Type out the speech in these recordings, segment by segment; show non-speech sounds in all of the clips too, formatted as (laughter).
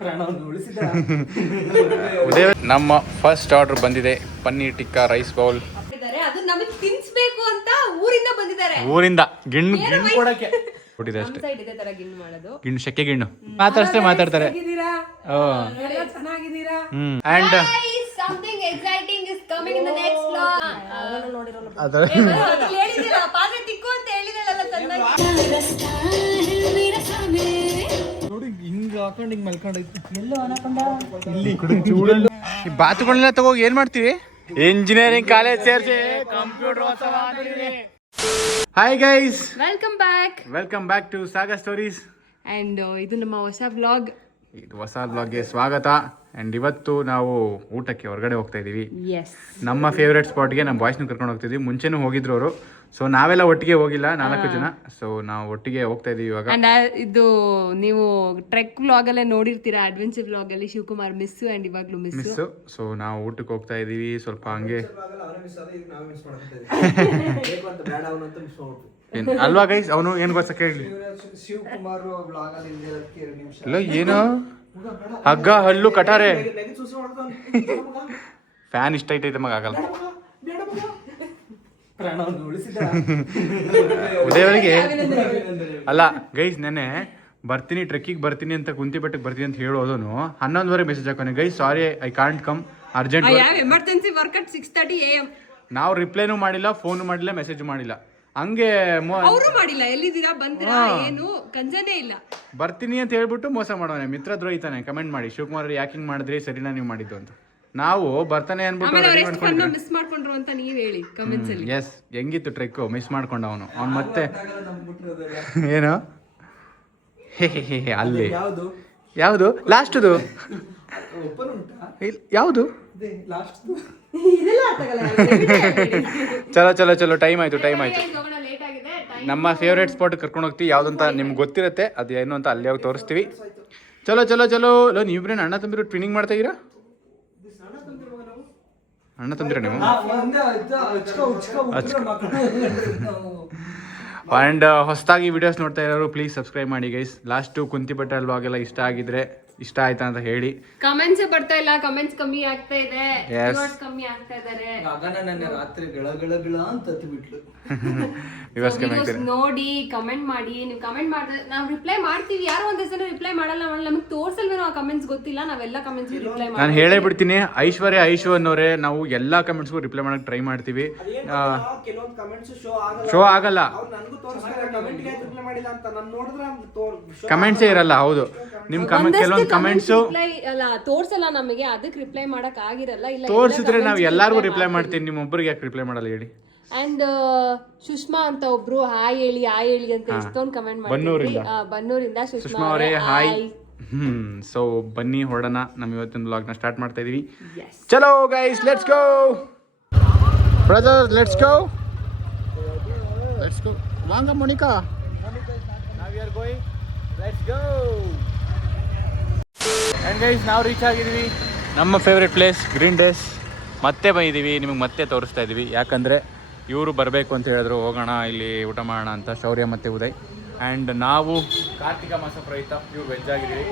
ಪ್ರಾಣವನ್ನು ಉಳಿಸಿದ. ಉದಯ ನಮ್ಮ ಫಸ್ಟ್ ಆರ್ಡರ್ ಬಂದಿದೆ. ಪನ್ನೀರ್ ಟಿಕ್ಕಾ ರೈಸ್ ಬೌಲ್ ಇದ್ದಾರೆ ಅದು ನಮಗೆ ತಿನ್ಸ್ಬೇಕು ಅಂತ ಊರಿಂದ ಬಂದಿದ್ದಾರೆ. ಊರಿಂದ. ಗಿಣ್ಣು ಗಿಣ್ಣು. ಕೊಡಕ್ಕೆ. ಕೊಟ್ಟಿದೆ ಅಷ್ಟೇ. ಸೈಡ್ ಇದೆ ತರ ಗಿಣ್ಣು ಶೆಕೆ ಗಿಣ್ಣು. ಮಾತಾಡ್ಸೇ ಮಾತಾಡ್ತಾರೆ. And something exciting is coming in the next vlog ಅದರ ಹೇಳಿದಿರ ಅಂತ ಹೇಳಿದಳಲ್ಲ ಹಾಕೊಂಡು ಹಿಂಗ್ ಮಲ್ಕೊಂಡೈತಿ ಈ ಬಾತುಗಳನ್ನೆಲ್ಲ ತಗೋಗಿ ಏನ್ ಮಾಡ್ತೀವಿ ಇಂಜಿನಿಯರಿಂಗ್ ಕಾಲೇಜ್ ಸೇರಿಸಿ computer hi guys welcome back welcome back to Sagar stories and ಇದು ನಮ್ಮ ಹೊಸ ಬ್ಲಾಗ್ ಇದು ಹೊಸ ಬ್ಲಾಗ್ಗೆ ಸ್ವಾಗತ. ಅಂಡ್ ಇವತ್ತು ನಾವು ಊಟಕ್ಕೆ ಹೊರಗಡೆ ಹೋಗ್ತಾ ಇದೀವಿ. ಎಸ್ ನಮ್ಮ ಫೇವ್ರೆಟ್ ಸ್ಪಾಟ್ಗೆ ನಮ್ಮ ಬಾಯ್ಸ್ನ ಕರ್ಕೊಂಡು ಹೋಗ್ತಿದ್ವಿ ಮುಂಚೆನೂ ಹೋಗಿದ್ರು ಅವರು. ಸೊ ನಾವೆಲ್ಲ ಒಟ್ಟಿಗೆ ಹೋಗಿಲ್ಲ ನಾಲ್ಕು ಜನ. ಸೊ ನಾವು ಒಟ್ಟಿಗೆ ಹೋಗ್ತಾ ಇದೀವಿ ಇವಾಗ. ಅಂಡ್ ಇದು ನೀವು ಟ್ರೆಕ್ ವ್ಲಾಗ್ ಅಲ್ಲೇ ನೋಡಿರ್ತೀರಾ? ಅಡ್ವೆಂಚರ್ ವ್ಲಾಗ್ ಅಲ್ಲಿ ಶಿವಕುಮಾರ್ ಮಿಸ್ ಅಂಡ್ ಇವಾಗ್ಲೂ ಮಿಸ್ ಮಿಸ್ಸು ಸೊ ನಾವು ಊಟಕ್ಕೆ ಹೋಗ್ತಾ ಇದೀವಿ ಸ್ವಲ್ಪ ಹಂಗೆ. ಏನು (laughs) ಅಲ್ವಾ ಗೈಸ್ ಅವನು ಏನ್ ಗೊತ್ತಾ ಕೇಳಿ. ಶಿವಕುಮಾರ್ ಬ್ಲಾಗ್ ಅಲ್ಲಿ ಏನು? ಹಗ್ಗ ಹಲ್ಲು ಕಟಾರೆ. ಫ್ಯಾನ್ (laughs) ಇಷ್ಟ ಐತೈತೆ ಮಗ ಆಗಲ್ಲ. ಪ್ರಾಣವನ್ನು ಉಳಿಸಿದ ಉದಯವರಿಗೆ ಅಲ್ಲ ಗೈಸ್ ನೆನೆ ಬರ್ತೀನಿ ಟ್ರೆಕ್ಕಿಗೆ ಬರ್ತೀನಿ ಅಂತ ಕುಂತಿ ಬೆಟ್ಟಕ್ಕೆ ಬರ್ತೀನಿ ಅಂತ ಹೇಳೋದನು ಹನ್ನೊಂದುವರೆ message ಹಾಕೋನೆ. Guys sorry I can't come urgent emergency work at six thirty A M ನಾವು ರಿಪ್ಲೈನು ಮಾಡಿಲ್ಲ ಫೋನ್ ಮಾಡಿಲ್ಲ ಮೆಸೇಜ್ ಮಾಡಿಲ್ಲ. ಹಂಗೆ ಅವರು ಮಾಡಿಲ್ಲ ಎಲ್ಲಿದ್ದೀರಾ ಬಂದ್ರಾ ಏನು ಕಂಜನೇ ಇಲ್ಲ. ಬರ್ತೀನಿ ಅಂತ ಹೇಳ್ಬಿಟ್ಟು ಮೋಸ ಮಾಡೋನೆ. ಮಿತ್ರ ದ್ರೋಹಿತಾನೆ ಕಮೆಂಟ್ ಮಾಡಿ. ಶಿವಕುಮಾರ್ ಯಾಕಿಂಗ್ ಮಾಡಿದ್ರಿ? ಸರಿನಾ ನೀವು ಮಾಡಿದ್ದು ಅಂತ. ನಾವು ಬರ್ತಾನೆ ಅನ್ಬಿಟ್ಟು ಮಿಸ್ ಮಾಡ್ಕೊಂಡ್ರು ಅಂತ ನೀವ್ ಹೇಳಿ ಕಮೆಂಟ್ಸ್ ಅಲ್ಲಿ. ಎಸ್ ಹೆಂಗಿತ್ತು ಟ್ರೆಕ್ ಮಿಸ್ ಮಾಡ್ಕೊಂಡ ಅವನು. ಅವ್ನು ಮತ್ತೆ (laughs) ಏನು? ಅಲ್ಲಿ. ಯಾವುದು? ಯಾವುದು? ಲಾಸ್ಟ್ದು. ಯಾವುದು? ಚಲೋ ಚಲೋ ಚಲೋ ಟೈಮ್ ಆಯ್ತು ಟೈಮ್ ಆಯ್ತು. ನಮ್ಮ ಫೇವ್ರೇಟ್ ಸ್ಪಾಟ್ ಕರ್ಕೊಂಡು ಹೋಗ್ತೀವಿ ಯಾವ್ದಂತ ನಿಮ್ಗೆ ಗೊತ್ತಿರುತ್ತೆ ಅದು ಏನು ಅಂತ ಅಲ್ಲಿ ಹೋಗಿ ತೋರಿಸ್ತೀವಿ. ಚಲೋ ಚಲೋ ಚಲೋ. ಲೋ ನೀವಿಬ್ರೇನು ಅಣ್ಣ ತಂಬಿರು ಟ್ರೈನಿಂಗ್ ಮಾಡ್ತಾ ಇದೀರಾ? ಅಣ್ಣ ತಂದ್ರೆ ನೀವು? ಅಂಡ್ ಆ್ಯಂಡ್ ಹೊಸದಾಗಿ ವಿಡಿಯೋಸ್ ನೋಡ್ತಾ ಇರೋರು ಪ್ಲೀಸ್ ಸಬ್ಸ್ಕ್ರೈಬ್ ಮಾಡಿ ಗೈಸ್ ಲಾಸ್ಟು ಕುಂತಿ ಬಟ್ಟೆ ಅಲ್ವಾಗೆಲ್ಲ ಇಷ್ಟ ಆಗಿದ್ರೆ ಇಷ್ಟ ಆಯ್ತಾ ಅಂತ ಹೇಳಿ. ಕಮೆಂಟ್ಸ್ ಬರ್ತಾ ಇಲ್ಲ ಕಮೆಂಟ್ಸ್ ಕಮ್ಮಿ ಆಗ್ತಾ ಇದೆ. Yes. viewers ಕಮ್ಮಿ ಆಗ್ತಾ ಇದಾರೆ ಗಗನ ನನ್ನ ರಾತ್ರಿ ಗಳ ಗಳ ಗಳ ಅಂತ ಹತ್ತಿ ಬಿಟ್ಲು ವಿವರ್ಸ್ ಕಮ್ಮಿ Videos ಆಗ್ತಾರೆ. ನೋಡಿ ಕಮೆಂಟ್ ಮಾಡಿ ನೀವು ಕಮೆಂಟ್ ಮಾಡಿದ್ರೆ ನಾವು ರಿಪ್ಲೈ ಮಾಡ್ತೀವಿ. ಯಾರು ಒಂದ್ ಹೆಸರು ರಿಪ್ಲೈ ಮಾಡಲ್ಲ ಮಾಡಲ್ಲ ನಮಗೆ ತೋರ್ಸಲ್ವೇನೋ ಆ ಕಮೆಂಟ್ಸ್ ಗೊತ್ತಿಲ್ಲ ನಾವೆಲ್ಲ ಕಮೆಂಟ್ಸ್ ರಿಪ್ಲೈ ನಾನು ಹೇಳೇ ಬಿಡ್ತೀನಿ ಐಶ್ವರ್ಯ ಐಶು ಅನ್ನೋರೆ ನಾವು ಎಲ್ಲಾ ಕಮೆಂಟ್ಸ್ಗೂ ರಿಪ್ಲೈ ಮಾಡಕ್ ಟ್ರೈ ಮಾಡ್ತೀವಿ. ಕೆಲವೊಂದು ಕಮೆಂಟ್ಸ್ ಶೋ ಆಗಲ್ಲ. ಶೋ ಆಗಲ್ಲ. ಅವ್ರು ನನಗೂ ತೋರಿಸ್ತಾರೆ ಕಮೆಂಟ್ಗೆ ರಿಪ್ಲೈ ಮಾಡಿಲ್ಲ ಅಂತ. ನಾನು ನೋಡಿದ್ರೆ ತೋರ್ ಕಮೆಂಟ್ಸೇ ಇರಲ್ಲ ಹೌದು. ನಿಮ್ ಕಮೆಂಟ್ ಕೆಲವೊಂದು ಕಮೆಂಟ್ಸು ರಿಪ್ಲೈ ಅಲ್ಲ ತೋರ್ಸಲ್ಲ ನಮಗೆ ಅದಕ್ಕೆ ರಿಪ್ಲೈ ಮಾಡಕ್ ಆಗಿರಲ್ಲ ಇಲ್ಲ ತೋರ್ಸಿದ್ರೆ ನಾವು ಎಲ್ಲಾರ್ಗೂ ರಿಪ್ಲೈ ಮಾಡ್ತೀನಿ. ನಿಮ್ಮ ಒಬ್ಬರಿಗೆ ಯಾಕೆ ರಿಪ್ಲೈ ಮಾಡಲ್ಲ ಹೇಳಿ. ಅಂಡ್ ಸುಷ್ಮಾ ಅಂತ ಒಬ್ರು ಹಾಯ್ ಹೇಳಿ ಹಾಯ್ ಹೇಳಿ ಅಂತ ಎಷ್ಟೊಂದು ಕಮೆಂಟ್ ಬನ್ನೂರಿಂದ. ಮಾಡಿದ್ರಿ ಬನ್ನೂರಿಂದ ಸುಷ್ಮಾ ಸುಷ್ಮಾ ಅವರೇ ಹಾಯ್. ಹ್ಮ್ ಸೊ ಬನ್ನಿ ಹೊಡೋಣ ನಮ್ಮ ಇವತ್ತಿನ ಬ್ಲಾಗ್ನ ಸ್ಟಾರ್ಟ್ ಮಾಡ್ತಾ ಇದೀವಿ. ಎಸ್ ಚಲೋ guys let's go brother let's go let's go ವಾಂಗ Monica. ನಾವ್ are going let's go guys ನಾವು ರೀಚ್ ಆಗಿದ್ದೀವಿ. ನಮ್ಮ ಫೇವ್ರೆಟ್ ಪ್ಲೇಸ್ ಗ್ರೀನ್ ಡೇಸ್ ಮತ್ತೆ ಬಂದಿದ್ದೀವಿ, ನಿಮಗೆ ಮತ್ತೆ ತೋರಿಸ್ತಾ ಇದ್ದೀವಿ. ಯಾಕಂದರೆ ಇವರು ಬರಬೇಕು ಅಂತ ಹೇಳಿದ್ರು, ಹೋಗೋಣ, ಇಲ್ಲಿ ಊಟ ಮಾಡೋಣ ಅಂತ ಶೌರ್ಯ ಮತ್ತು ಉದಯ್. ಆ್ಯಂಡ್ ನಾವು ಕಾರ್ತಿಕ ಮಾಸ ಪ್ರಯುಕ್ತ, ಇವ್ರು ವೆಜ್ ಆಗಿದ್ದೀವಿ.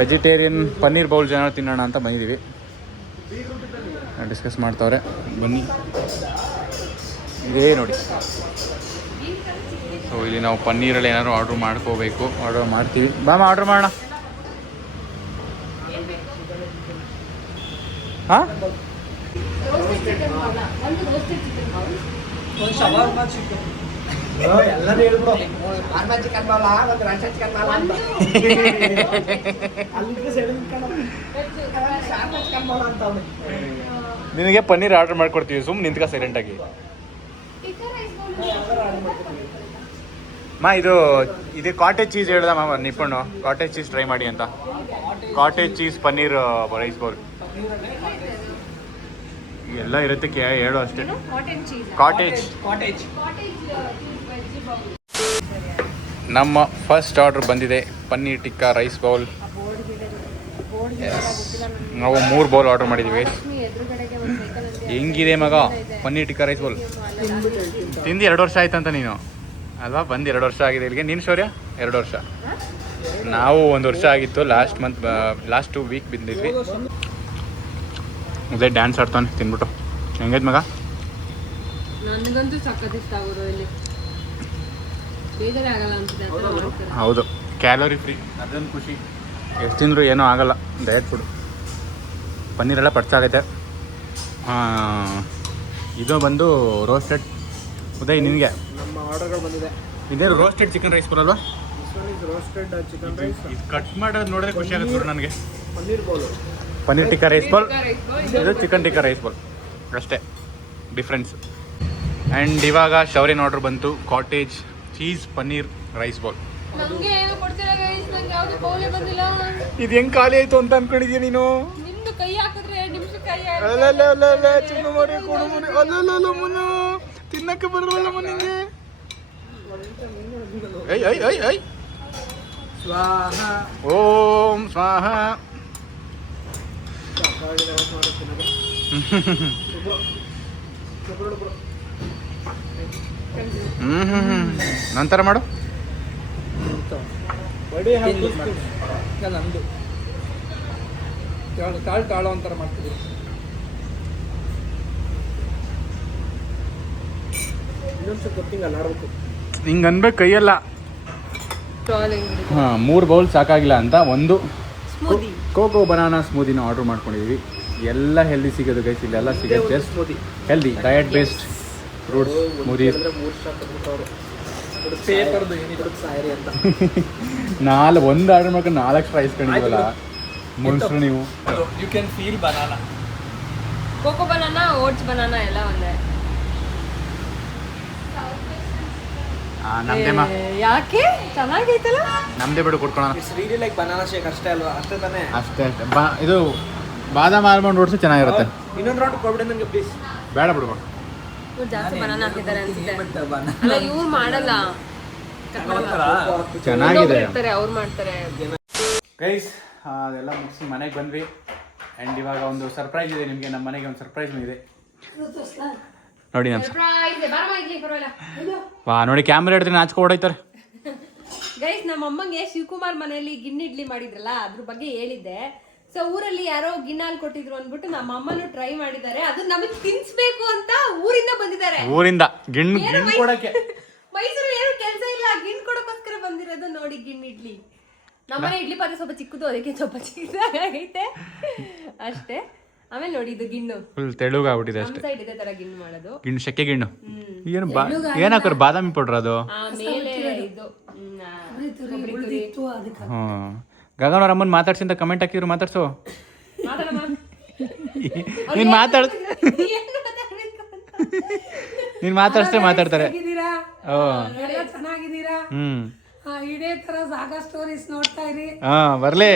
ವೆಜಿಟೇರಿಯನ್ ಪನ್ನೀರ್ ಬೌಲ್ ಜನ ತಿನ್ನೋಣ ಅಂತ ಬಂದಿದ್ದೀವಿ. ಡಿಸ್ಕಸ್ ಮಾಡ್ತಾವ್ರೆ. ಬನ್ನಿ. ಇದೇ ನೋಡಿ. ಸೊ ಇಲ್ಲಿ ನಾವು ಪನ್ನೀರಲ್ಲಿ ಏನಾದ್ರು ಆರ್ಡ್ರ್ ಮಾಡ್ಕೋಬೇಕು. ಆರ್ಡರ್ ಮಾಡ್ತೀವಿ. ಬಾಮ ಆರ್ಡ್ರ್ ಮಾಡೋಣ. ಹಾಂ? ಒಂದು ಶವಾರ್ಮ ಚಿಕನ್ ಎಲ್ಲರೂ ಹೇಳ್ಬಿಡು. ಅರ್ಮ ಚಿಕನ್ ಬಾಲ ಒಂದು ರಶ ಚಿಕನ್ ಬಾಲ ಅಂತ. ಅಲ್ಲಿಗೆ ಸೆಳೆದು ಶಾರ್ಮ ಚಿಕನ್ ಬಾಲ ಅಂತ ಅವ್ನು. ನಿನಗೆ ಪನ್ನೀರ್ ಆರ್ಡರ್ ಮಾಡ್ಕೊಡ್ತೀವಿ ಸುಮ್ಮನೆ ನಿಂತ್ಕ ಸೈಲೆಂಟಾಗಿ ಮಾ ಇದು ಇದು ಕಾಟೇಜ್ ಚೀಸ್ ಹೇಳ್ದ ಮಾಮ ನಿಪ್ಪಣ್ಣು? ಕಾಟೇಜ್ ಚೀಸ್ ಟ್ರೈ ಮಾಡಿ ಅಂತ. Cottage cheese paneer rice bowl ಎಲ್ಲ ಇರುತ್ತೆ ಕೇ ಹೇಳು ಅಷ್ಟೇ. ಕಾಟೇಜ್ ಕಾಟೇಜ್ ನಮ್ಮ ಫಸ್ಟ್ ಆರ್ಡರ್ ಬಂದಿದೆ ಪನ್ನೀರ್ ಟಿಕ್ಕಾ ರೈಸ್ ಬೌಲ್ ನಾವು ಮೂರು ಬೌಲ್ ಆರ್ಡರ್ ಮಾಡಿದ್ದೀವಿ ಹೆಂಗಿದೆ ಮಗ? ಪನ್ನೀರ್ ಟಿಕ್ಕಾ ರೈಸ್ ಬೌಲ್ ತಿಂದು ಎರಡು ವರ್ಷ ಆಯ್ತಂತ ನೀನು. ಅಲ್ವಾ? ಬಂದು ಎರಡು ವರ್ಷ ಆಗಿದೆ ಇಲ್ಲಿಗೆ. ನೀನು ಶೌರ್ಯ? ಎರಡು ವರ್ಷ. ನಾವು ಒಂದು ವರ್ಷ ಆಗಿತ್ತು. Last month last two week ಬಿದ್ದಿದ್ವಿ ಅದೇ ಡ್ಯಾನ್ಸ್ ಆಡ್ತಾನೆ ತಿನ್ಬಿಟ್ಟು. ಹೆಂಗೈತೆ ಮಗ? ನನಗಂತೂ ಸಖತ್ ಇಷ್ಟ ಆಗೋದು ಇಲ್ಲಿ ಬೇಜಾರೇ ಆಗಲ್ಲ ಅನ್ಸುತ್ತೆ ಆ ಹೌದು ಕ್ಯಾಲೋರಿ ಫ್ರೀ ಅದೊಂದು ಖುಷಿ. ಎಷ್ಟು ತಿಂದರೂ ಏನೂ ಆಗಲ್ಲ. ಡಯಟ್ ಫುಡ್ ಪನ್ನೀರೆಲ್ಲ ಪಡ್ಸಾಗೈತೆ ಇದು ಬಂದು ರೋಸ್ಟೆಡ್ ಉದಯ್ ನಿನಗೆ? ನಮ್ಮ ಆರ್ಡರ್ಗಳು ಬಂದಿದೆ. ಇದೇನು ರೋಸ್ಟೆಡ್ ಚಿಕನ್ ರೈಸ್ ಬರಲ್ವಾ ರೋಸ್ಟೆಡ್ ಚಿಕನ್ ರೈಸ್ ಇದು ಕಟ್ ಮಾಡೋದು ನೋಡಿದ್ರೆ ಖುಷಿ ಆಗುತ್ತೆ ಗುರು ನನಗೆ. Paneer bowl. Paneer tikka rice bowl. ಇದು ಚಿಕನ್ ಟಿಕ್ಕ ರೈಸ್ ಬಾಲ್. ಅಷ್ಟೇ. ಡಿಫ್ರೆನ್ಸ್ ಆ್ಯಂಡ್ ಇವಾಗ ಶೌರಿನ ಆರ್ಡ್ರ್ ಬಂತು. Cottage cheese paneer rice bowl. ಇದು ಹೆಂಗ್ ಖಾಲಿ ಆಯ್ತು ಅಂತ ಅನ್ಕೊಂಡಿದ್ಯಾ ನೀನು? ನಿಮ್ದು ಕೈ ಹಾಕಿದ್ರೆ ಎರಡು ನಿಮಿಷ ಕೈ ಅಲ್ಲಲ್ಲಲ್ಲಲ್ಲ, ಚಿನ್ನು ಮರಿ, ಕೊಡು ಮರಿ. ಅಲ್ಲಲ್ಲಲ್ಲ ಮುನ್ನು. ತಿನ್ನಕ್ಕೆ ಬರಲ್ಲ ಮನೆಗೆ ಐ ಐ ಐ ಐ ಸ್ವಾಹ. ಓಂ ಸ್ವಾಹ. ನಂತರ ಮಾಡು ನಂದು ತಾಳು ತಾಳು ಅಂತಾರ ಮಾಡ್ತೀವಿ ಹಿಂಗ್ ಅನ್ಬೇಕು ಕೈಯಲ್ಲ ಹಾ ಮೂರು ಬೌಲ್ ಸಾಕಾಗಿಲ್ಲ ಅಂತ ಒಂದು. ಕೋಕೋ ಬನಾನಾ ಸ್ಮೂದಿನ ಆರ್ಡರ್ ಮಾಡ್ಕೊಂಡಿದ್ವಿ. ಎಲ್ಲ ಹೆಲ್ದಿ ಸಿಗೋದು ಗೈಸ್ ಇಲ್ಲೆಲ್ಲ ಸಿಗೋದು just smoothie healthy diet based fruits smoothies ನಾಲ್ ಒಂದು ಆರ್ಡರ್ ಮಾಡ್ಕೊಂಡು ನಾಲ್ಕು ಟ್ರೈ ಇಸ್ಕೊಂಡಿದ್ವಲ್ಲ ಮನುಷ್ಯರು ನೀವು. You can feel banana cocoa banana oats banana ಎಲ್ಲ ಒಂದೇ. ಆ, ನಮ್ದೇ ಮಾ ಏ, ಯಾಕೆ? ಚೆನ್ನಾಗೈತಲ್ಲ? ನಮ್ದೇ ಬಿಡು ಕೊಟ್ಕೊಳೋಣ. It's really like banana shake ಅಷ್ಟೇ ಅಲ್ವಾ? ಅಷ್ಟೇ ತಾನೇ? ಅಷ್ಟೇ ಅಷ್ಟೇ. ಬಾ ಇದು ಬಾದಾಮ್ ಆಲ್ಮಂಡ್ ಓಟ್ಸು ಚೆನ್ನಾಗಿರುತ್ತೆ. ಇನ್ನೊಂದು ರೌಂಡ್ ಕೊಡ್ಬಿಡಿ ನನಗೆ ಪ್ಲೀಸ್ ಬೇಡ ಬಿಡು ಇವ್ರು ಜಾಸ್ತಿ ಬನಾನಾ ಹಾಕಿದ್ದಾರೆ ಅನ್ಸುತ್ತೆ. ಅಲ್ಲ ಇವ್ರು ಮಾಡಲ್ಲ. ಚೆನ್ನಾಗಿದೆ. ಅವ್ರು ಮಾಡ್ತಾರೆ. ಗೈಸ್ ಅದೆಲ್ಲ ಮುಗಿಸಿ ಮನೆಗೆ ಬಂದ್ವಿ. ಅಂಡ್ ಇವಾಗ ಒಂದು ಸರ್ಪ್ರೈಸ್ ಇದೆ ನಿಮಗೆ. ನಮ್ಮ ಮನೆಗೆ ಒಂದು ಸರ್ಪ್ರೈಸ್ ಇದೆ. ನೋಡಿ ಪರವಾಗಿಲ್ಲ ವಾ ನೋಡಿ ಕ್ಯಾಮ್ರಾ ಹಿಡಿದ್ರೆ ನಾಚ್ಕೊ ಓಡೈತಾರೆ ಗೈಸ್ ನಮ್ಮ ಅಮ್ಮಂಗೆ ಶಿವಕುಮಾರ್ ಮನೆಯಲ್ಲಿ ಗಿಣ್ಣಿ ಇಡ್ಲಿ ಮಾಡಿದ್ರಲ್ಲ ಅದ್ರ ಬಗ್ಗೆ ಹೇಳಿದ್ದೆ. ಸೊ ಊರಲ್ಲಿ ಯಾರೋ ಗಿಣ್ಣಾಲ್ ಕೊಟ್ಟಿದ್ರು ಅಂದ್ಬಿಟ್ಟು ನಮ್ಮ ಅಮ್ಮನು ಟ್ರೈ ಮಾಡಿದ್ದಾರೆ. ಅದು ನಮಗೆ ತಿನ್ಸ್ಬೇಕು ಅಂತ ಊರಿಂದ ಬಂದಿದ್ದಾರೆ. ಊರಿಂದ. ಗಿಣ್ಣು ಗಿಣ್ಣು ಕೊಡಕ್ಕೆ. ಮೈಸೂರು ಏನು ಕೆಲಸ ಇಲ್ಲ ಗಿಣ್ ಕೊಡಕ್ಕೋಸ್ಕರ ಬಂದಿರೋದು ನೋಡಿ ಗಿಣ್ಣಿ ಇಡ್ಲಿ. ನಮ್ಮನೆ ಇಡ್ಲಿ ಪಾತ್ರೆ ಸ್ವಲ್ಪ ಚಿಕ್ಕದು ಅದಕ್ಕೆ ಸ್ವಲ್ಪ ಚಿಕ್ಕದಾಗೈತೆ. ಅಷ್ಟೇ. ಆಮೇಲೆ ನೋಡಿ ಇದು ಗಿಣ್ಣು. ಫುಲ್ ತೆಳುಗಾಗ್ಬಿಟ್ಟಿದೆ ನಮ್ಮ ಅಷ್ಟೇ. ಸೈಡ್ ಇದೇ ತರ ಗಿಣ್ಣು ಮಾಡೋದು. ಗಿಣ್ಣು ಶೆಕೆ ಗಿಣ್ಣು. ಏನು ಬಾ ಏನು ಹಾಕೋರು ಬಾದಾಮಿ ಪೌಡರ್ ಅದು? ಆಮೇಲೆ ಇದು ಹ್ಮ್, ಗಗನ್ ಅವ್ರ ಅಮ್ಮನ್ ಮಾತಾಡ್ಸಿ ಅಂತ ಕಮೆಂಟ್ ಹಾಕಿದ್ರು ಮಾತಾಡ್ಸು. ನೀನ್ ಮಾತಾಡ್ ನೀನ್ ಮಾತಾಡ್ಸ್ರೆ ಮಾತಾಡ್ತಾರೆ. ಹ್ಮ್. ಆ, ಇದೇ ತರ ಸಾಗಾ ಸ್ಟೋರೀಸ್ ನೋಡ್ತಾ ಇರಿ. ಹಾ ಬರ್ಲಿ.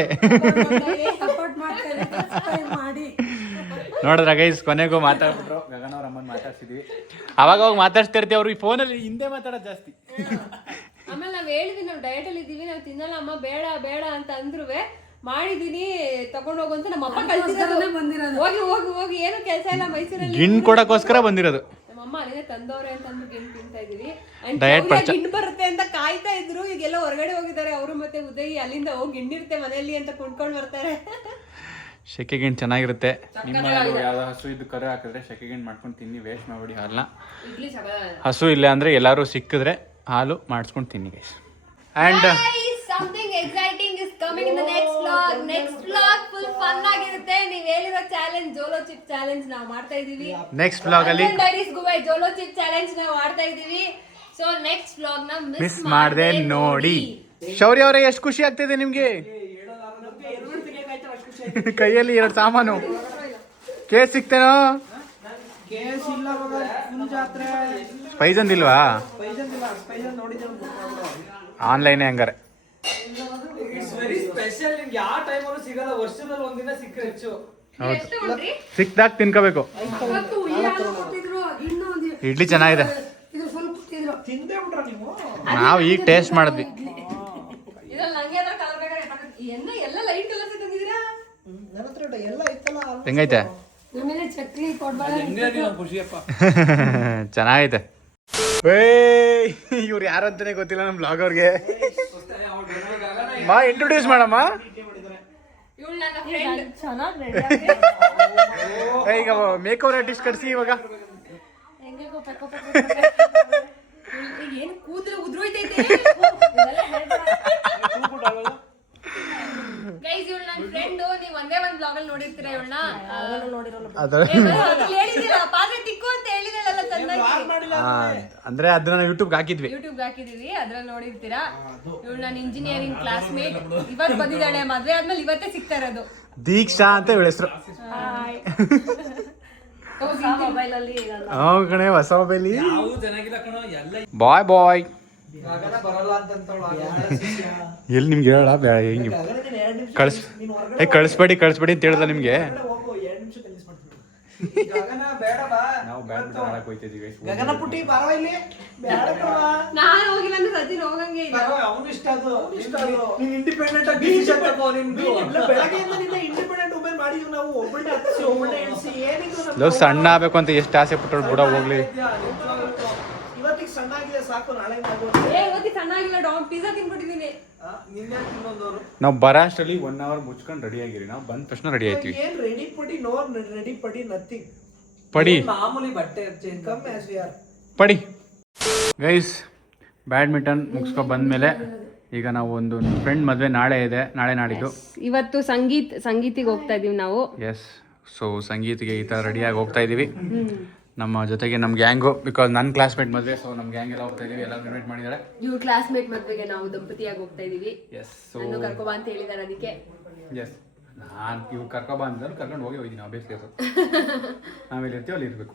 ಸಪೋರ್ಟ್ ಮಾಡ್ತಾ ಇರಿ ಮಾಡಿ ನೋಡಿದ್ರ ಗೈಸ್ ಕೊನೆಗೂ ಮಾತಾಡ್ಬಿಟ್ರು. ಗಗನ ಅವ್ರ ಅಮ್ಮನ ಮಾತಾಡ್ಸಿದ್ವಿ. ಅವಾಗ ಅವಾಗ ಮಾತಾಡ್ಸ್ತಾ ಇರ್ತೀವಿ ಅವ್ರು ಈ ಫೋನಲ್ಲಿ ಹಿಂದೆ ಮಾತಾಡೋದು ಜಾಸ್ತಿ. ಆಮೇಲೆ ನಾವ್ ಹೇಳಿದ್ವಿ ನಾವು ಡಯಟ್ ಅಲ್ಲಿ ಇದೀವಿ ನಾವು ತಿನ್ನಲ್ಲ ಅಮ್ಮ ಬೇಡ ಬೇಡ ಅಂತ ಅಂದ್ರುವೆ. ಮಾಡಿದೀನಿ ತಗೊಂಡ್ ಹೋಗು ಅಂತ ನಮ್ಮ ಅಪ್ಪ ಕಳ್ಸಿರೋದು ಬಂದಿರೋದು. ಹೋಗಿ ಹೋಗಿ ಹೋಗಿ ಏನು ಕೆಲಸ ಇಲ್ಲ ಮೈಸೂರಲ್ಲಿ. ಗಿಣ್ ಕೊಡಕ್ಕೋಸ್ಕರ ಬಂದಿರೋದು. ನಮ್ಮ ಅಮ್ಮ ಅಲ್ಲಿಂದ ತಂದವ್ರೆ ಅಂತ ಅಂದ್ಬಿಟ್ಟು ಗಿಣ್ ತಿಂತಾ ಇದೀವಿ Diet ಪರ್ಚ- ಗಿಣ್ ಬರುತ್ತೆ ಅಂತ ಕಾಯ್ತಾ ಇದ್ರು. ಈಗೆಲ್ಲ ಹೊರಗಡೆ ಹೋಗಿದ್ದಾರೆ ಅವರು ಮತ್ತೆ ಉದಯಿ ಅಲ್ಲಿಂದ ಹೋಗಿ ಗಿಣ್ಣಿರುತ್ತೆ ಮನೆಯಲ್ಲಿ ಅಂತ ಕುಣ್ಕೊಂಡ್ ಬರ್ತಾರೆ. ಶೆಕೆ ಗಿಣ್ ಚೆನ್ನಾಗಿರುತ್ತೆ ನಿಮ್ಮ ಯಾವ್ದು ಹಸು ಇದ್ದು ಕರೆ ಹಾಕಿದ್ರೆ ಶೆಕೆ ಗಿಣ್ ಮಾಡ್ಕೊಂಡು ತಿನ್ನಿ ವೇಸ್ಟ್ ಮಾಡಿ ಹಾಲನ್ನ. ಹಸು ಇಲ್ಲ ಅಂದ್ರೆ ಎಲ್ಲಾರು ಸಿಕ್ಕಿದ್ರೆ ಹಾಲು ಮಾಡಿಸ್ಕೊಂಡು ತಿನ್ನಿ guys and something exciting is coming in the next vlog next vlog full fun ಆಗಿರುತ್ತೆ. ನೀವು ಹೇಳಿರೋ ಚಾಲೆಂಜ್ ಜೋಲೋ ಚಿಪ್ ಚಾಲೆಂಜ್ ನಾವು ಮಾಡ್ತಾ ಇದೀವಿ. ನೆಕ್ಸ್ಟ್ ಬ್ಲಾಗ್ ಅಲ್ಲಿ ಡೈರೀಸ್ ಗುಬೈ ಜೋಲೋ ಚಿಪ್ ಚಾಲೆಂಜ್ ನಾವು ಮಾಡ್ತಾ ಇದೀವಿ. ಸೊ ನೆಕ್ಸ್ಟ್ ವ್ಲಾಗ್ನ ಮಿಸ್ ಮಾಡದೆ ನೋಡಿ. ಶೌರ್ಯ ಅವರೇ ಎಷ್ಟು ಖುಷಿ ಆಗ್ತಿದೆ ನಿಮ್ಗೆ? (laughs) ಕೈಯಲ್ಲಿ ಎರಡು ಸಾಮಾನು. ಕೇಸ್ ಜಾತ್ರೆ ಪೈಸಂದ್ ಇಲ್ವಾ ಆನ್ಲೈನ್ ಸ್ಪೈಸನ್ ಹಂಗಾರೆ. ಇಟ್ಸ್ ವೆರಿ ಸ್ಪೆಷಲ್ ನಿಮ್ಗೆ ಯಾವ ಟೈಮಲ್ಲೂ ಸಿಗಲ್ಲ. ವರ್ಷದಲ್ಲಿ ಒಂದಿನ ಸಿಕ್ಕರೆ ಹೆಚ್ಚು. ಹೌದು. ಸಿಕ್ದಾಗ ತಿನ್ಕೋಬೇಕು. ಇಡ್ಲಿ ಚೆನ್ನಾಗಿದೆ. ಇದು ಫುಲ್ ಕೊಟ್ಟಿದ್ರು. ತಿಂದೇ ಬಿಟ್ರ ನೀವು? ನಾವು ಈಗ ಟೇಸ್ಟ್ ಮಾಡಿದ್ವಿ. ಹೆಂಗೈತೆ? (laughs) ಚೆನ್ನಾಗೈತೆ. ಏಯ್ ಇವ್ರು ಯಾರು ಅಂತಾನೆ ಗೊತ್ತಿಲ್ಲ ನಮ್ಮ ಬ್ಲಾಗ್ ಅವ್ರಿಗೆ. ಮಾ ಇಂಟ್ರೊಡ್ಯೂಸ್ ಮಾಡಮ್ಮ. ಇವಳು ನನ್ನ ಫ್ರೆಂಡ್ ಚೆನ್ನಾಗಿ (laughs) ಏ, ಈಗ ಮೇಕ್ ಓವರ್ ಆರ್ಟಿಸ್ಟ್ ಕಟ್ಸಿ ಇವಾಗ. ಏನು ಕೂದಲು ಉದ್ರೋಯ್ತೈತೆ? (laughs) ಗೈಸ್ ಇವಳು ನನ್ನ ಫ್ರೆಂಡ್ ನೀವ್ ಒಂದೇ ಒಂದು ಬ್ಲಾಗ್ ಅಲ್ಲಿ ನೋಡಿರ್ತೀರಾ ಇವಳನ್ನ? ಅದ್ರ ಹೇಳಿದಿಲ್ಲ ಪಾತ್ರೆ ತಿಕ್ಕು ಅಂತ ಹೇಳಿದಳಲ್ಲ ಚೆನ್ನಾಗಿ ಅಂದ್ರೆ ಅದನ್ನ ಯೂಟ್ಯೂಬ್ ಹಾಕಿದ್ವಿ. ಯೂಟ್ಯೂಬ್ ಹಾಕಿದೀವಿ ಅದ್ರಲ್ಲಿ ನೋಡಿರ್ತೀರಾ? ಇವಳು ನನ್ನ ಇಂಜಿನಿಯರಿಂಗ್ ಕ್ಲಾಸ್ಮೇಟ್ ಇವತ್ತು ಬಂದಿದ್ದಾಳೆ ಮದ್ವೆ ಆದ್ಮೇಲೆ ಇವತ್ತೇ ಸಿಗ್ತಾ ಇರೋದು. ದೀಕ್ಷಾ ಅಂತ ಇವಳ ಹೆಸರು. ಕಣೆ ಹೊಸ ಮೊಬೈಲಿ ಬಾಯ್ ಬಾಯ್ ಎಲ್ಲಿ ನಿಮ್ಗೆ ಹೇಳ ಹಿಂಗೆ ಕಳಿಸ್ ಏ ಕಳಿಸ್ಬೇಡಿ ಕಳಿಸ್ಬೇಡಿ ಅಂತ ಹೇಳ್ದ ನಿಮ್ಗೆ. ಹೋಗು ನಿಮಿಷ ಕಲಿಸ್ ಮಾಡ್ತೀನಿ. ಗಗನ ಬೇಡ ಬಾ ನಾವು ಬ್ಯಾಡ್ಮಿಂಟನ್ ಆಡಕ್ ಹೋಗ್ತಿದ್ದೀವಿ ಗಗನ ಪುಟ್ಟಿ ಬರವ ಇಲ್ಲಿ? ಬೇಡ ಕಣವ್ವ. ನಾನು ಹೋಗಿಲ್ಲ ಅಂದ್ರೆ ಸಚಿನ್ ಹೋಗಂಗೆ ಇಲ್ಲ. ಬರವ, ಇಷ್ಟ ಅದು. ಇಷ್ಟ ಅದು. ನೀನ್ ಇಂಡಿಪೆಂಡೆಂಟ್ ಆಗಿ ಡಿಸಿಷನ್ ತಗೋ ನಿಮ್ದು ಇಲ್ಲ ಬೆಳಗ್ಗೆಯಿಂದ ನಿನ್ನ ಇಂಡಿಪೆಂಡೆಂಟ್ ವುಮೆನ್ ಮಾಡಿದ್ವಿ ನಾವು. ಒಬ್ಬಳೇ ಹತ್ತಿಸಿ ಒಬ್ಬಳೇ ಎಣಿಸಿ ಏನಿದು ನಮ್ಗೆ ಲವ್ ಸಣ್ಣ ಆಗ್ಬೇಕು ಅಂತ ಎಷ್ಟು ಆಸೆ ಪಟ್ಟರು ಬುಡ ಹೋಗ್ಲಿ. ಸಾಕು ನಾಳೆ ಏ ಇವತ್ತಿ ಸಣ್ಣಾಗಿಲ್ಲ ಡಾಮ್ ಪಿಜ್ಜಾ ತಿನ್ಬಿಟ್ಟಿದೀನಿ. ನಿನ್ನೆ ತಿನ್ನೋದವ್ರು? ನಾವು ಬರ ಅಷ್ಟರಲ್ಲಿ ಒನ್ ಅವರ್ ಮುಚ್ಕೊಂಡು ರೆಡಿ ಆಗಿರಿ. ನಾವು ಬಂದ ತಕ್ಷಣ ರೆಡಿ ಆಯ್ತೀವಿ. ಏನ್ ರೆಡಿ ಪಡಿ ನೋ ರೆಡಿ ಪಡಿ ನಥಿಂಗ್ ಪಡಿ. ಮಾಮೂಲಿ ಬಟ್ಟೆ ಕಮ್ ಆಸ್ ವಿ ಆರ್ ಪಡಿ. ಗೈಸ್ ಬ್ಯಾಡ್ಮಿಂಟನ್ ಮುಗಿಸ್ಕೊ ಬಂದಮೇಲೆ ಈಗ ನಾವು ಒಂದು ಫ್ರೆಂಡ್ ಮದುವೆ ನಾಳೆ ಇದೆ ನಾಳೆ ನಾಡಿದ್ದು. ಇವತ್ತು ಸಂಗೀತ್ ಸಂಗೀತಿಗೆ ಹೋಗ್ತಾ ಇದೀವಿ ನಾವು. ಎಸ್ ಸೊ ಸಂಗೀತಿಗೆ ಈ ಥರ ರೆಡಿಯಾಗಿ ಹೋಗ್ತಾ ಇದ್ದೀವಿ ನಮ್ಮ ಜೊತೆಗೆ ನಮ್ಮ ಗ್ಯಾಂಗ್ ಬಿಕಾಸ್ ನನ್ನ ಕ್ಲಾಸ್ಮೇಟ್ ಮದುವೆ ಸೊ ನಮ್ಮ ಗ್ಯಾಂಗ್ ಎಲ್ಲ ಹೋಗ್ತಾ ಇದೀವಿ ಎಲ್ಲ ಇನ್ವೈಟ್ ಮಾಡಿದ್ದಾರೆ ಇವ್ರ ಕ್ಲಾಸ್ಮೇಟ್ ಮದ್ವೆಗೆ ನಾವು ದಂಪತಿಯಾಗಿ ಹೋಗ್ತಾ ಇದೀವಿ. ಎಸ್ ಸೊ ಕರ್ಕೊಬಾ ಅಂತ ಹೇಳಿದಾರೆ ಅದಕ್ಕೆ. ಎಸ್ ನಾನು ಇವ್ ಕರ್ಕೊಬಾ ಅಂದ್ರೆ ಕರ್ಕೊಂಡು ಹೋಗಿ ಹೋಗಿದ್ದೀನಿ ಆಬ್ವಿಯಸ್ಲಿ ಅದು. (laughs) ನಾವೆಲ್ಲಿ ಇರ್ತೀವಿ ಅಲ್ಲಿ ಇರಬೇಕು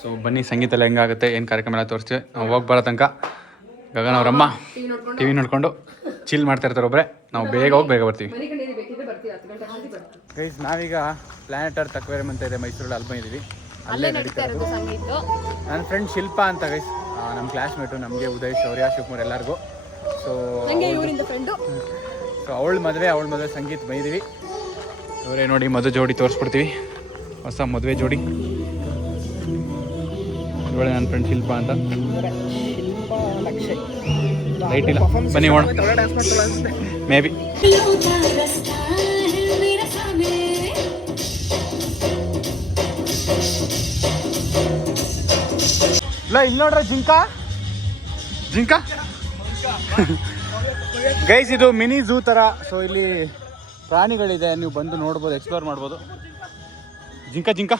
ಸೊ ಬನ್ನಿ ಸಂಗೀತ ಎಲ್ಲ ಹೆಂಗಾಗುತ್ತೆ ಏನು ಕಾರ್ಯಕ್ರಮ ಎಲ್ಲ ತೋರಿಸ್ತೀವಿ. ನಾವು ಹೋಗಿ ಬರೋ ತನಕ ಗಗನ್ ಅವರಮ್ಮ ಟಿವಿ ನೋಡ್ಕೊಂಡು. ಟಿ ವಿ ನೋಡ್ಕೊಂಡು ಚಿಲ್ ಮಾಡ್ತಾ ಇರ್ತಾರೆ ಒಬ್ಬರೇ ನಾವು ಬೇಗ ಹೋಗಿ ಬೇಗ ಬರ್ತೀವಿ. ಗೈಸ್ ನಾವೀಗ ಪ್ಲಾನೆಟರ್ ತಕ್ವೇರಮ್ ಅಂತ ಇದೆ ಮೈಸೂರಲ್ಲಿ ಅಲ್ಲಿ ಬಂದಿದ್ದೀವಿ ಅಲ್ಲೇ ನಡೀತಾ ಇರೋದು ಸಂಗೀತ. ನನ್ನ ಫ್ರೆಂಡ್ ಶಿಲ್ಪ ಅಂತ ಗೈಸ್ ನಮ್ಮ ಕ್ಲಾಸ್ಮೇಟು ನಮಗೆ ಉದಯ್ ಶೌರ್ಯ ಶಿವಕುಮಾರ್ ಎಲ್ಲರಿಗೂ. ಸೊ ನಂಗೆ ಇವರಿಂದ ಫ್ರೆಂಡು ಸೊ ಅವಳ ಮದುವೆ ಅವಳ ಮದುವೆ ಸಂಗೀತ ಬೈದೀವಿ. ಅವರೇ ನೋಡಿ ಮದುವೆ ಜೋಡಿ ತೋರಿಸ್ಬಿಡ್ತೀವಿ. ಹೊಸ ಮದುವೆ ಜೋಡಿ. ಇವಳೆ ನನ್ನ ಫ್ರೆಂಡ್ ಶಿಲ್ಪ ಅಂತ. ಲೈಟ್ ಇಲ್ಲ. ಬನ್ನಿ ಓಣ. ಮೇ ಬಿ ಇಲ್ಲ ಇಲ್ಲಿ ನೋಡ್ರಿ ಜಿಂಕ? ಜಿಂಕ? ಗೈಸ್ (laughs) ಇದು ಮಿನಿ ಝೂ ಥರ ಸೊ ಇಲ್ಲಿ ಪ್ರಾಣಿಗಳಿದೆ. ನೀವು ಬಂದು ನೋಡ್ಬೋದು ಎಕ್ಸ್ಪ್ಲೋರ್ ಮಾಡ್ಬೋದು. ಜಿಂಕ ಜಿಂಕ?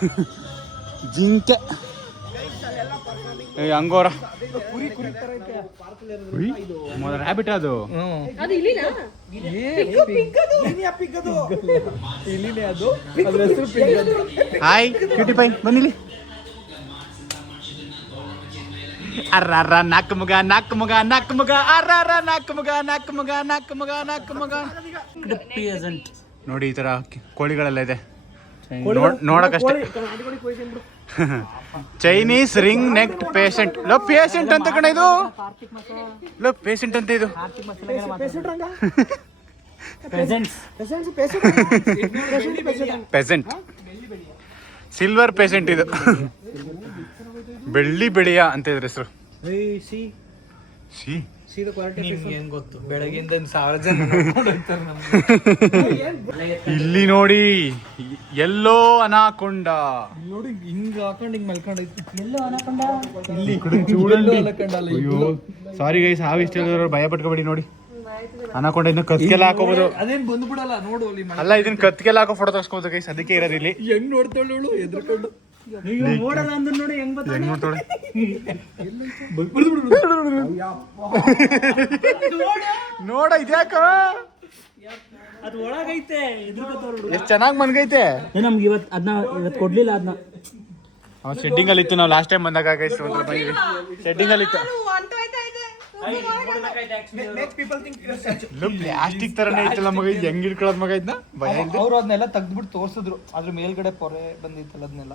(laughs) ಜಿಂಕೆ. ಏ, ಅಂಗೋರ. ರ್ಯಾಬಿಟ್ ಅದು. ಅದು ಇಲ್ಲಿನಾ ಇಲ್ಲಿನೇ ಅದು. ಹಾಯ್ ಕ್ಯೂಟಿ ಪೈ ಬನ್ನಿಲಿ. ಅರ್ರ ನಾಲ್ಕು ಮಗ ನಾಲ್ಕು ಮಗ ನಾಲ್ಕು ಮಗ ಅರ್ರ ನಾಲ್ಕು ಮುಗ ನಾಲ್ಕು ಮುಗ ನಾಲ್ಕು ಮಗ ನಾಲ್ಕು ಮಗ ನೋಡಿ ಈ ತರ ಕೋಳಿಗಳೆಲ್ಲ ಇದೆ. ನೋಡ್- ನೋಡಕ್ಕಷ್ಟೇ. ಚೈನೀಸ್ ರಿಂಗ್ ನೆಕ್ ಪೇಷಂಟ್ ಲೋ ಪೇಷಂಟ್ ಅಂತ ಕಣ ಇದು. ಲೋ ಪೇಷಂಟ್ ಅಂತ ಇದು. ಪೆಸೆಂಟ್ ಸಿಲ್ವರ್ ಪೇಷಂಟ್ ಇದು. ಬೆಳ್ಳಿ ಬೆಳೆಯ ಅಂತ ಇದ್ರ ಹೆಸರು. ಸಿ. ಏನ್ ಗೊತ್ತು? ಬೆಳಗಿಂದ ಸಾವಿರ ಜನ. ಇಲ್ಲಿ ನೋಡಿ ಎಲ್ಲೋ ಅನಾಕೊಂಡ. ನೋಡಿ ಹಿಂಗ ಹಾಕೊಂಡು ಹಿಂಗ್ ಮಲ್ಕೊಂಡೈತಿ ಸಾರಿ ಗೈಸ್ ಹಾವು ಇಷ್ಟ ಭಯ ಪಟ್ಕೋಬೇಡಿ ನೋಡಿ. ಅನಾಕೊಂಡ ಇನ್ನು ಕತ್ಕೆಲ್ಲ ಹಾಕೋಬಹುದು ಅದೇನ್ ಬಂದ್ಬಿಡಲ್ಲ ನೋಡು ಅಲ್ಲಿ ಅಲ್ಲ ಇದನ್ನ ಕತ್ಕೆಲ್ಲ ಹಾಕೋ ಫೋಟೋ ತಗ್ಸ್ಕೋಬಹುದು ಗೈಸ್ ಅದಕ್ಕೆ ಇರೋದಿಲ್ಲಿ. ಹೆಂಗ್ ನೋಡ್ತಾಳು ಎದ್ರಕೊಂಡು. ನೋಡಲ್ಲ ಅಂದ್ರೆ ನೋಡಿ ಹೆಂಗ್ ಹೆಂಗ್ ನೋಡ್ತಾಳೆ? ನೋಡ ಇದ್ಯಾಕ? ಅದು ಒಳಗೈತೆ ಎಷ್ಟ್ ಚೆನ್ನಾಗ್ ಮನ್ಗೈತೆ? ನಮ್ಗೆ ಇವತ್ತು ಅದನ್ನ ಇವತ್ತು ಕೊಡ್ಲಿಲ್ಲ ಅದನ್ನ ಅವ ಶೆಡ್ಡಿಂಗ್ ಅಲ್ಲಿ ಇತ್ತು ನಾವು ಲಾಸ್ಟ್ ಟೈಮ್ ಬಂದಾಗ ಗೈಸ್ ಶೆಡ್ಡಿಂಗ್ ಅಲ್ಲಿ ಇತ್ತು. ಪ್ಲಾಸ್ಟಿಕ್ ತರನೇ ಇತ್ತಲ್ಲ ಮಗ ಇದು ಹೆಂಗ್ ಇಟ್ಕೊಳ್ಳೋದ್ ಮಗ ಇದನ್ನ ಭಯ ಅವ್ರು ಅದನ್ನೆಲ್ಲ ತೆಗ್ದ್ಬಿಟ್ಟು ತೋರ್ಸಿದ್ರು. ಅದ್ರ ಮೇಲ್ಗಡೆ ಪೊರೆ ಬಂದಿತ್ತಲ್ಲ ಅದನ್ನೆಲ್ಲ.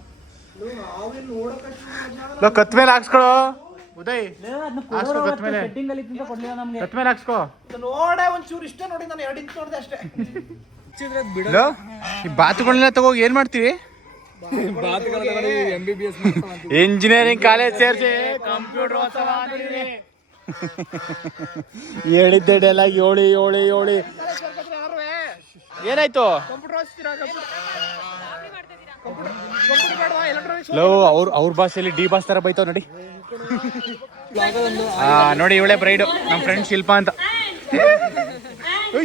ಲೋ ಕತ್ ಮೇಲೆ ಹಾಕ್ಸ್ಕೊಳೋ ಉದಯ್ ಹಾಕ್ಸ್ಕೊ ಕತ್ ಮೇಲೆ. ಕೊಡ್ಲಿಲ್ಲ ನಮ್ಗೆ. ಕತ್ ಮೇಲೆ ಹಾಕ್ಸ್ಕೊ. ನೋಡೆ ಒಂಚೂರು ಇಷ್ಟೇ ನೋಡಿ ನಾನು ಎರಡು ಇಂಚ್ ನೋಡಿದೆ ಅಷ್ಟೇ. ಲೋ ಈ ಬಾತುಗಳನ್ನೆಲ್ಲ ತಗೋಗಿ ಏನ್ ಮಾಡ್ತೀವಿ ಇಂಜಿನಿಯರಿಂಗ್ ಕಾಲೇಜ್ ಸೇರಿಸಿ. ಕಂಪ್ಯೂಟರ್ ಹೇಳಿದ್ದೆ ಡೈಲಾಗ್ ಏಳಿ ಏಳಿ ಏಳಿ. ಏನಾಯ್ತು? ಲೋ, ಅವ್ರ ಅವ್ರ ಭಾಷೆಯಲ್ಲಿ ಡಿ ಬಾಸ್ ತರ ಬೈತಾವ್ ನೋಡಿ. ನೋಡಿ ಇವಳೆ ಬ್ರೈಡು ನಮ್ಮ ಫ್ರೆಂಡ್ ಶಿಲ್ಪಾ ಅಂತ.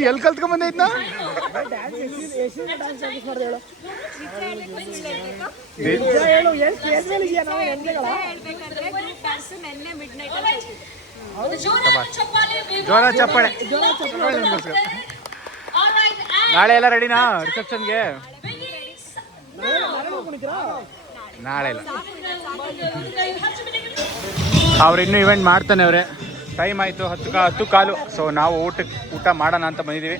ಎಲ್ಲಿ ಕಲ್ತ್ಕೊಂಡ್ ಬಂದೈತ್ನ ಜೋರ ಚಪ್ಪಾಳೆ. ನಾಳೆ ಎಲ್ಲ ರೆಡಿನಾ ರಿಸೆಪ್ಷನ್ಗೆ ನಾಳೆ ಇಲ್ಲ. ಅವ್ರು ಇನ್ನೂ ಇವೆಂಟ್ ಮಾಡ್ತಾನೆ ಅವ್ರೆ. ಟೈಮ್ ಆಯಿತು, ಹತ್ತು ಕಾ ಹತ್ತು ಕಾಲು. ಸೊ ನಾವು ಊಟಕ್ಕೆ ಊಟ ಮಾಡೋಣ ಅಂತ ಬಂದಿದ್ದೀವಿ.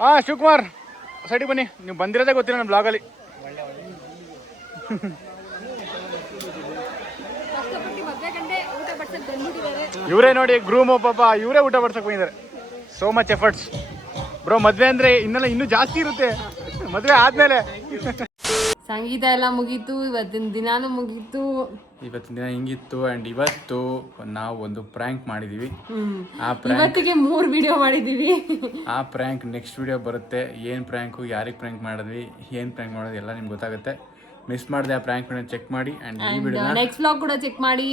ಹಾಂ ಶಿವಕುಮಾರ್, ಸೈಡಿಗೆ ಬನ್ನಿ. ನೀವು ಬಂದಿರೋದೇ ಗೊತ್ತಿಲ್ಲ ನಮ್ಮ ಬ್ಲಾಗಲ್ಲಿ ಇವರೇ ನೋಡಿ ಗ್ರೂಮ್ ಪಾಪ, ಇವರೇ ಊಟ ಬಡ್ಸಕ್ಕೆ ಬಂದಿದ್ದಾರೆ. ಸೋ ಮಚ್ ಎಫರ್ಟ್ಸ್ ಬ್ರೋ ಮದುವೆ ಅಂದರೆ ಇನ್ನೆಲ್ಲ ಇನ್ನೂ ಜಾಸ್ತಿ ಇರುತ್ತೆ. ಮದುವೆ ಆದಮೇಲೆ. ಸಂಗೀತ ಎಲ್ಲ ಮುಗೀತು ಇವತ್ತಿನ ದಿನಾನು ಮುಗೀತು. ಇವತ್ತಿನ ದಿನ ಹಿಂಗಿತ್ತು ಅಂಡ್ ಇವತ್ತು ನಾವು ಒಂದು ಪ್ರ್ಯಾಂಕ್ ಮಾಡಿದ್ದೀವಿ ಹ್ಮ್. ಆ ಪ್ರ್ಯಾಂಕ್ ಇವತ್ತಿಗೆ ಮೂರ್ ವಿಡಿಯೋ ಮಾಡಿದೀವಿ. ಆ ಪ್ರ್ಯಾಂಕ್ ನೆಕ್ಸ್ಟ್ ವಿಡಿಯೋ ಬರುತ್ತೆ. ಏನು ಪ್ರ್ಯಾಂಕು ಯಾರಿಗೆ ಪ್ರ್ಯಾಂಕ್ ಮಾಡಿದ್ವಿ ಏನು ಪ್ರ್ಯಾಂಕ್ ಮಾಡೋದು ಎಲ್ಲ ನಿಮ್ಗೆ ಗೊತ್ತಾಗುತ್ತೆ. ಮಿಸ್ ಮಾಡಿದೆ ಆ ಪ್ರ್ಯಾಂಕ್ ಚೆಕ್ ಮಾಡಿ ಆ್ಯಂಡ್ ಈ ವಿಡಿಯೋನ ನೆಕ್ಸ್ಟ್ ವ್ಲಾಗ್ ಕೂಡ ಚೆಕ್ ಮಾಡಿ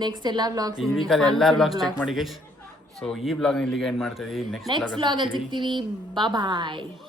ನೆಕ್ಸ್ಟ್ ಎಲ್ಲಾ ವ್ಲಾಗ್ಸ್ ಈ ವೀಕಲ್ಲಿ ಎಲ್ಲ ಬ್ಲಾಗ್ಸ್ ಚೆಕ್ ಮಾಡಿ ಗೈಸ್ ಸೊ ಈ ಬ್ಲಾಗ್ ಇಲ್ಲಿಗೆ ಎಂಡ್ ಮಾಡ್ತಾ ಇದೀವಿ? ನೆಕ್ಸ್ಟ್ ನೆಕ್ಸ್ಟ್ ಅಲ್ಲಿ ಸಿಗ್ತೀವಿ. ಬಾ ಬಾಯ್